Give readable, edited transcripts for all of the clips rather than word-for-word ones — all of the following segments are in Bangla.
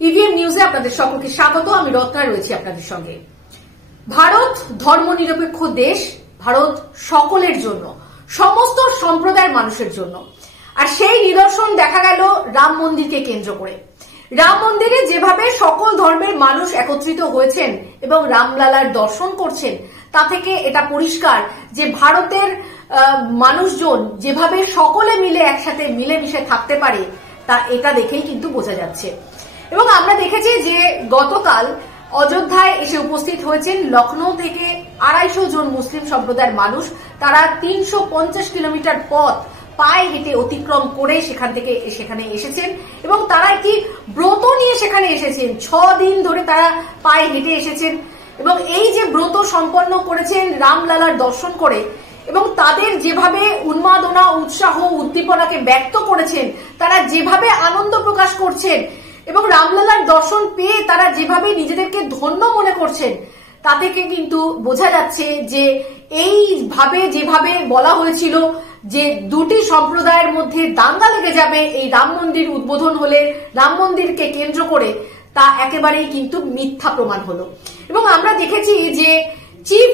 ইভিএম নিউজে আপনাদের সকলকে স্বাগত। আমি রত্না রয়েছি আপনাদের সঙ্গে। ভারত ধর্মনিরপেক্ষ দেশ, ভারত সকলের জন্য, সমস্ত সম্প্রদায়ের মানুষের জন্য। আর সেই নিদর্শন দেখা গেল রাম মন্দিরকে কেন্দ্র করে। রাম মন্দিরে যেভাবে সকল ধর্মের মানুষ একত্রিত হয়েছেন এবং রামলালার দর্শন করছেন, তা থেকে এটা পরিষ্কার যে ভারতের মানুষজন যেভাবে সকলে মিলে একসাথে মিলেমিশে থাকতে পারে, তা এটা দেখেই কিন্তু বোঝা যাচ্ছে। এবং আমরা দেখেছি যে গতকাল অযোধ্যায় এসে উপস্থিত হয়েছেন লখনৌ থেকে 250 জন মুসলিম সম্প্রদায়ের মানুষ। তারা 350 কিলোমিটার পথ পায়ে হেঁটে অতিক্রম করে সেখানে এসেছেন এবং তারা একটি ব্রত নিয়ে সেখানে এসেছেন। 6 দিন ধরে তারা পায়ে হেঁটে এসেছেন এবং এই যে ব্রত সম্পন্ন করেছেন রামলালার দর্শন করে, এবং তাদের যেভাবে উন্মাদনা, উৎসাহ, উদ্দীপনাকে ব্যক্ত করেছেন, তারা যেভাবে আনন্দ প্রকাশ করছেন এবং রামলালার দর্শন পেয়ে তারা যেভাবে নিজেদেরকে ধন্য মনে করছেন, তা থেকে কিন্তু বোঝা যাচ্ছে যে এইভাবে যেভাবে বলা হয়েছিল যে দুটি সম্প্রদায়ের মধ্যে দাঙ্গা লেগে যাবে এই রাম মন্দির উদ্বোধন হলে, রাম মন্দিরকে কেন্দ্র করে, তা একেবারেই কিন্তু মিথ্যা প্রমাণ হলো। এবং আমরা দেখেছি যে চিফ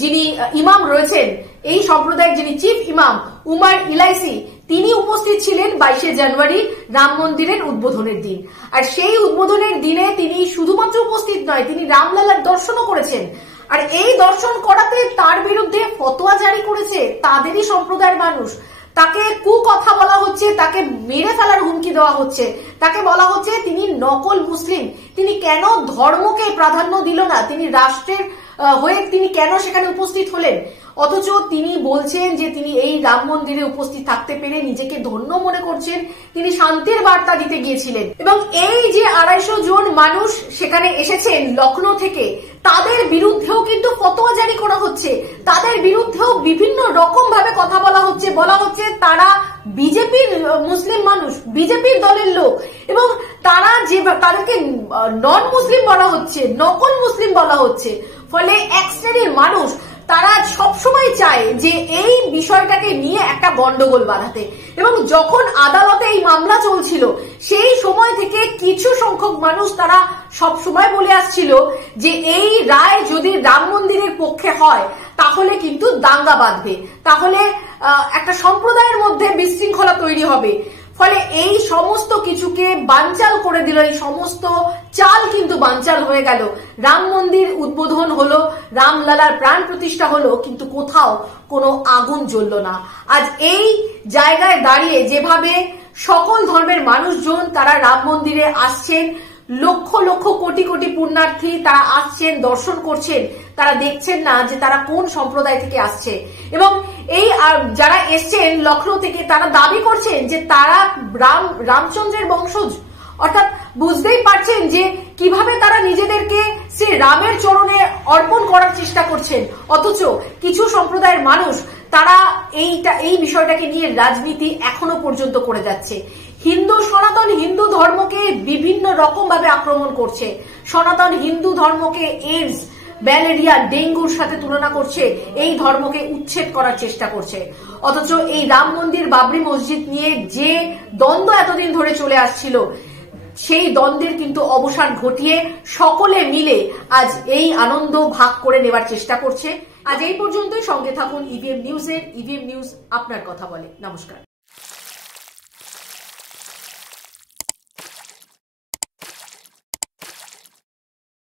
যিনি ইমাম রয়েছেন, এই সম্প্রদায়ের যিনি চিফ ইমাম উমার ইলাইসি, তিনি উপস্থিত ছিলেন 22শে জানুয়ারি রাম মন্দিরের উদ্বোধনের দিন। আর সেই উদ্বোধনের দিনে তিনি শুধুমাত্র উপস্থিত নয়, তিনি রামলালার দর্শনও করেছেন। আর এই দর্শন করাতে তার বিরুদ্ধে ফতোয়া জারি করেছে তাদেরই সম্প্রদায়ের মানুষ। তাকে কুকথা বলা হচ্ছে, তাকে মেরে ফেলার হুমকি দেওয়া হচ্ছে, তাকে বলা হচ্ছে তিনি নকল মুসলিম। তিনি কেন ধর্মকে প্রাধান্য দিল না, তিনি রাষ্ট্রের হয়ে তিনি কেন সেখানে উপস্থিত হলেন, অথচ তিনি বলছেন যে তিনি এই রাম মন্দিরে উপস্থিত থাকতে পেরে নিজেকে ধন্য মনে করছেন, তিনি শান্তির বার্তা দিতে গিয়েছিলেন। এবং এই যে 250 জন মানুষ সেখানে এসেছেন লখনৌ থেকে, তাদের বিরুদ্ধেও কিন্তু ফতোয়া জারি করা হচ্ছে, তাদের বিরুদ্ধেও বিভিন্ন রকম ভাবে কথা বলা হচ্ছে তারা বিজেপির মুসলিম মানুষ, বিজেপির দলের লোক, এবং তারা যে তাদেরকে নন মুসলিম বলা হচ্ছে, নকল মুসলিম বলা হচ্ছে। ফলে এক শ্রেণীর মানুষ তারা সবসময় চায় যে এই বিষয়টাকে নিয়ে একটা গন্ডগোল বাঁধাতে। এবং যখন আদালতে এই মামলা চলছিল, সেই সময় থেকে কিছু সংখ্যক মানুষ তারা সবসময় বলে আসছিল যে এই রায় যদি রাম মন্দিরের পক্ষে হয় তাহলে কিন্তু দাঙ্গা বাঁধবে, তাহলে একটা সম্প্রদায়ের মধ্যে বিশৃঙ্খলা তৈরি হবে। ফলে এই সমস্ত কিছুকে বানচাল করে দিল, এই সমস্ত চাল কিন্তু বানচাল হয়ে গেল। রাম মন্দির উদ্বোধন হলো, রামলালার প্রাণ প্রতিষ্ঠা হলো, কিন্তু কোথাও কোনো আগুন জ্বলল না। আজ এই জায়গায় দাঁড়িয়ে যেভাবে সকল ধর্মের মানুষজন তারা রাম মন্দিরে আসছেন, লক্ষ লক্ষ কোটি কোটি পুণ্যার্থী তারা আসছেন, দর্শন করছেন, তারা দেখছেন না যে তারা কোন সম্প্রদায় থেকে আসছে। এবং এই যারা এসছেন লখনৌ থেকে, তারা দাবি করছেন যে তারা রামচন্দ্রের বংশজ। অর্থাৎ বুঝতেই পারছেন যে কিভাবে তারা নিজেদেরকে শ্রী রামের চরণে অর্পণ করার চেষ্টা করছেন, অথচ কিছু সম্প্রদায়ের মানুষ তারা এই বিষয়টাকে নিয়ে রাজনীতি এখনো পর্যন্ত করে যাচ্ছে। সনাতন হিন্দু ধর্মকে বিভিন্ন রকম ভাবে আক্রমণ করছে, সনাতন হিন্দু ধর্মকে এইডস, ম্যালেরিয়া, ডেঙ্গুর সাথে তুলনা করছে, এই ধর্মকে উচ্ছেদ করার চেষ্টা করছে। অথচ এই রাম মন্দির, বাবরি মসজিদ নিয়ে যে দ্বন্দ্ব এতদিন ধরে চলে আসছিল, সেই দ্বন্দ্বের কিন্তু অবসান ঘটিয়ে সকলে মিলে আজ এই আনন্দ ভাগ করে নেবার চেষ্টা করছে। আজ এই পর্যন্তই। সঙ্গে থাকুন ইভিএম নিউজের। ইভিএম নিউজ আপনার কথা বলে। নমস্কার।